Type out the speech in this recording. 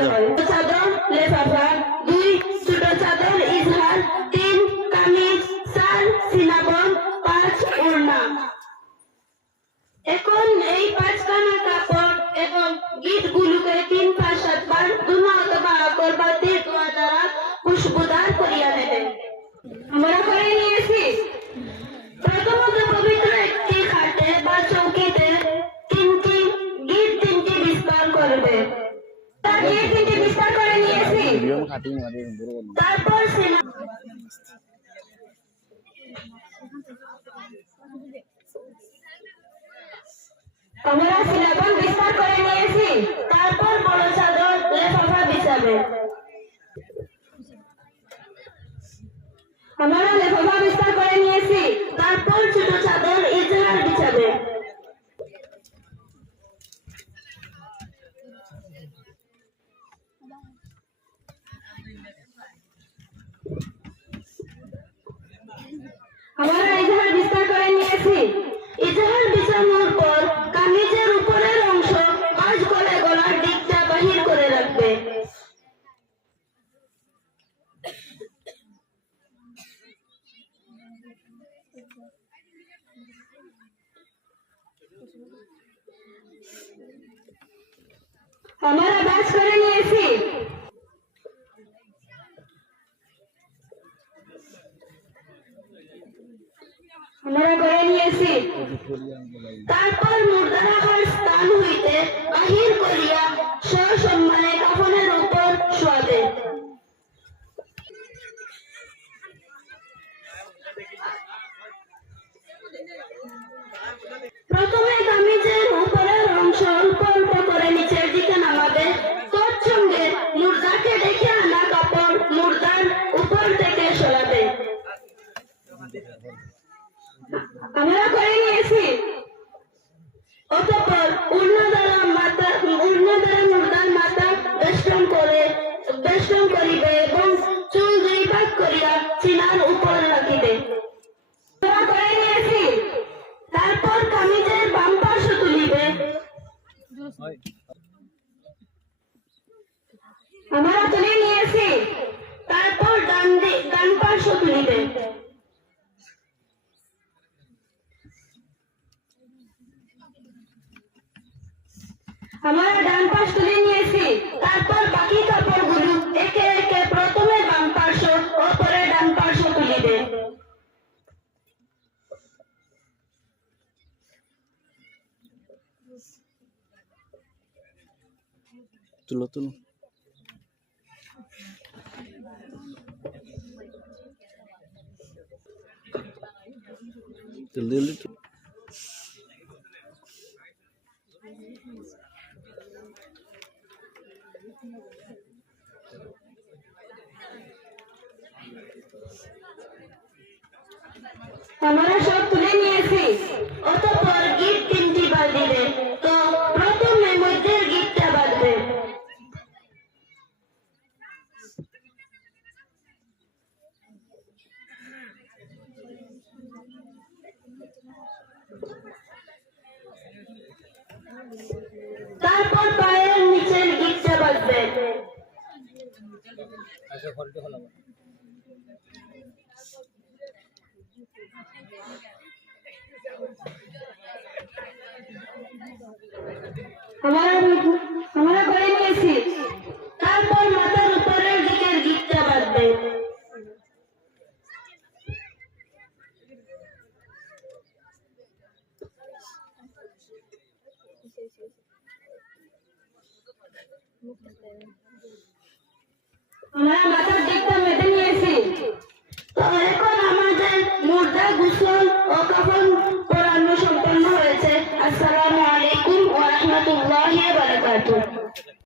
যাও আমরা সিলাবন বিস্তার করে নিয়েছি তারপর বড় চাদর লেফাফা বিছাবে আমরা লেফাফা বিস্তার করে নিয়েছি। তারপর ছোট চাদর ইজহার বিছাবে। আমরা ইজহার বিস্তার করে নিয়েছি। ইজহার বিছানোর পর কামিজের উপরের অংশ আজ করে গলার দিকটা বাহির করে রাখবে। আমরা বাস করে নিয়েছি। আমরা করে নিয়েছি। তারপর মুর্দা রাখার স্থান হইতে বাহির করিয়া সসম্মানে কাফনের উপর শোয়াবে। প্রথমে উপর তারপর কামিজের বাম তুলিবে আমরা তুলে নিয়েছি। তারপর ডান ডান তুলিবে আমরা ডান পাশ তুলে নিয়েছি। তারপর বাকি কাপড়গুলো তুলো তুলো জলদি জলদি তুলো। তারপর পায়ের নিচের গিটটা বাঁধবে আমরা আমরা করে নিয়েছি তারপর মাথার উপরের দিকের গিটটা বাঁধবে আমরা মাথার দিকটা বেঁধে নিয়েছি তো এখন আমাদের মুর্দা গোসল